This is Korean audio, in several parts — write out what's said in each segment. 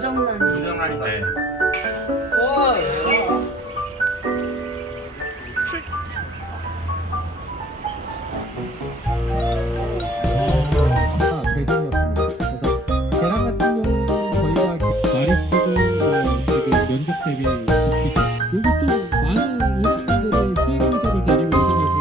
무정란이. 유정한이 네. 아, 좋기죠. 여기 좀 많은 회장님들을 수행사를 데리고 오셔가지고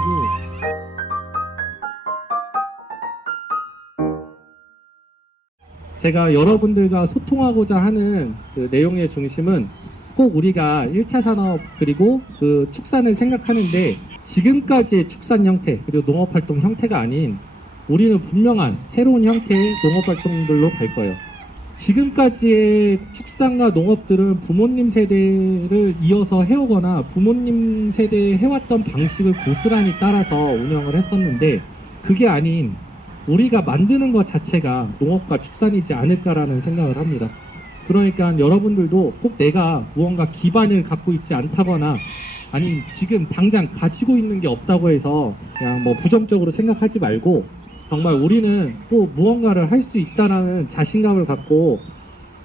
제가 여러분들과 소통하고자 하는 그 내용의 중심은 꼭 우리가 1차 산업 그리고 그 축산을 생각하는데 지금까지의 축산 형태 그리고 농업 활동 형태가 아닌 우리는 분명한 새로운 형태의 농업 활동들로 갈 거예요. 지금까지의 축산과 농업들은 부모님 세대를 이어서 해오거나 부모님 세대에 해왔던 방식을 고스란히 따라서 운영을 했었는데 그게 아닌 우리가 만드는 것 자체가 농업과 축산이지 않을까라는 생각을 합니다. 그러니까 여러분들도 꼭 내가 무언가 기반을 갖고 있지 않다거나 아니 지금 당장 가지고 있는 게 없다고 해서 그냥 뭐 부정적으로 생각하지 말고 정말 우리는 또 무언가를 할 수 있다라는 자신감을 갖고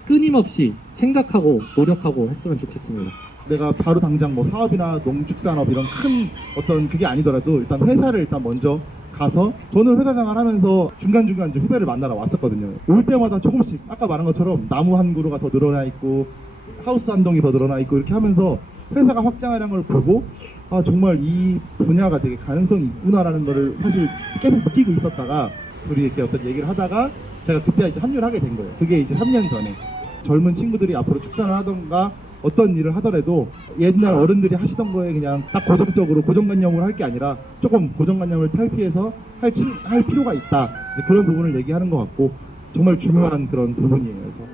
끊임없이 생각하고 노력하고 했으면 좋겠습니다. 내가 바로 당장 뭐 사업이나 농축산업 이런 큰 어떤 그게 아니더라도 일단 회사를 일단 먼저 가서 저는 회사 생활하면서 중간중간 이제 후배를 만나러 왔었거든요. 올 때마다 조금씩 아까 말한 것처럼 나무 한 그루가 더 늘어나 있고 하우스 한 동이 더 늘어나 있고 이렇게 하면서 회사가 확장하는 걸 보고 아 정말 이 분야가 되게 가능성이 있구나라는 거를 사실 계속 느끼고 있었다가 둘이 이렇게 어떤 얘기를 하다가 제가 그때 이제 합류를 하게 된 거예요. 그게 이제 3년 전에 젊은 친구들이 앞으로 축산을 하던가 어떤 일을 하더라도 옛날 어른들이 하시던 거에 그냥 딱 고정적으로 고정관념으로 할게 아니라 조금 고정관념을 탈피해서 할, 치- 할 필요가 있다 그런 부분을 얘기하는 것 같고 정말 중요한 그런 부분이에요. 그래서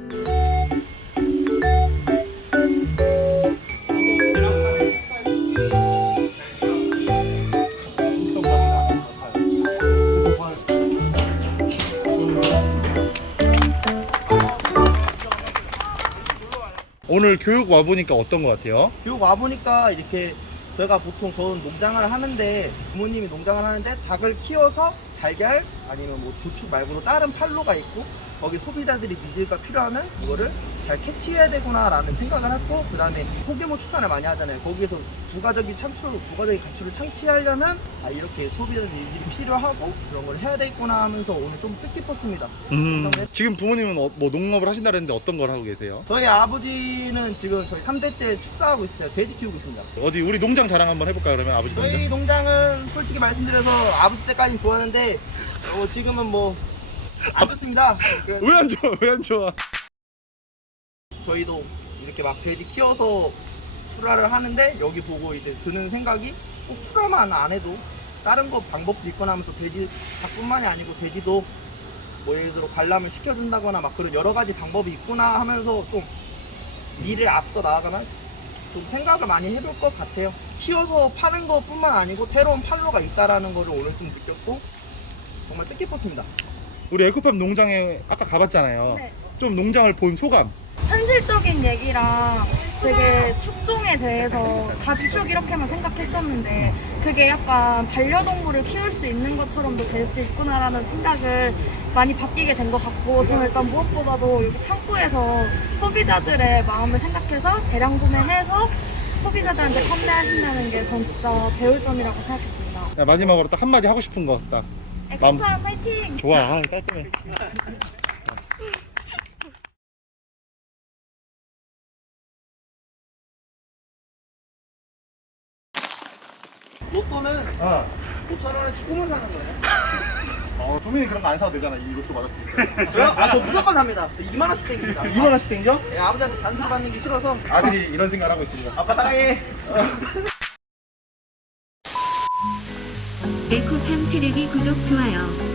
오늘 교육 와보니까 어떤 것 같아요? 교육 와보니까 이렇게 저희가 보통 저는 농장을 하는데 부모님이 농장을 하는데 닭을 키워서 달걀 아니면 뭐 도축 말고도 다른 판로가 있고 거기 소비자들이 니즈가 필요하면 이거를 잘 캐치해야 되구나라는 생각을 했고 그 다음에 소규모 축산을 많이 하잖아요 거기에서 부가적인 창출, 부가적인 가치를 창취하려면 아 이렇게 소비자들 니즈가 필요하고 그런 걸 해야 되겠구나 하면서 오늘 좀 뜻깊었습니다 음, 지금 부모님은 어- 뭐 농업을 하신다 그랬는데 어떤 걸 하고 계세요? 저희 아버지는 지금 저희 3대째 축사하고 있어요 돼지 키우고 있습니다 어디 우리 농장 자랑 한번 해볼까요 그러면 아버지 농장? 저희 농장 은 솔직히 말씀드려서 아버지 때까지는 좋았는데 어, 지금은 뭐 안 좋습니다. 그, 왜안 좋아 왜 안 좋아? 저희도 이렇게 막 돼지 키워서 출하를 하는데 여기 보고 이제 드는 생각이 꼭 출하만 안 해도 다른 거 방법도 있거나 하면서 돼지 닭뿐만이 아니고 돼지도 뭐 예를 들어 관람을 시켜준다거나 막 그런 여러 가지 방법이 있구나 하면서 좀 미래에 앞서 나아가면 좀 생각을 많이 해볼 것 같아요. 키워서 파는 것뿐만 아니고 새로운 판로가 있다라는 거를 오늘 좀 느꼈고 정말 뜻깊었습니다. 우리 에코팜 농장에 아까 가봤잖아요. 네. 좀 농장을 본 소감. 현실적인 얘기랑 되게 축종에 대해서 가축 이렇게만 생각했었는데 그게 약간 반려동물을 키울 수 있는 것처럼도 될 수 있구나라는 생각을 많이 바뀌게 된 것 같고 저는 일단 무엇보다도 여기 창고에서 소비자들의 마음을 생각해서 대량 구매해서 소비자들한테 판매하신다는 게 전 진짜 배울 점이라고 생각했습니다. 야, 마지막으로 딱 한마디 하고 싶은 거 딱. 마음- 에코팜 파이팅! 좋아 아, 깔끔해. 로또는 아, 5천 원에 축구물 사는 거예요. 어, 도민이 그런 거 안 사도 되잖아. 이 로또 받았으니까. 아, 저 무조건 삽니다. 2만 원씩 땡깁니다. 2만 원씩 땡겨? 예, 아버지한테 잔소리 받는 게 싫어서 아들이 이런 생각을 하고 있습니다. 아빠 사랑해. 에코팜 테레비 구독 좋아요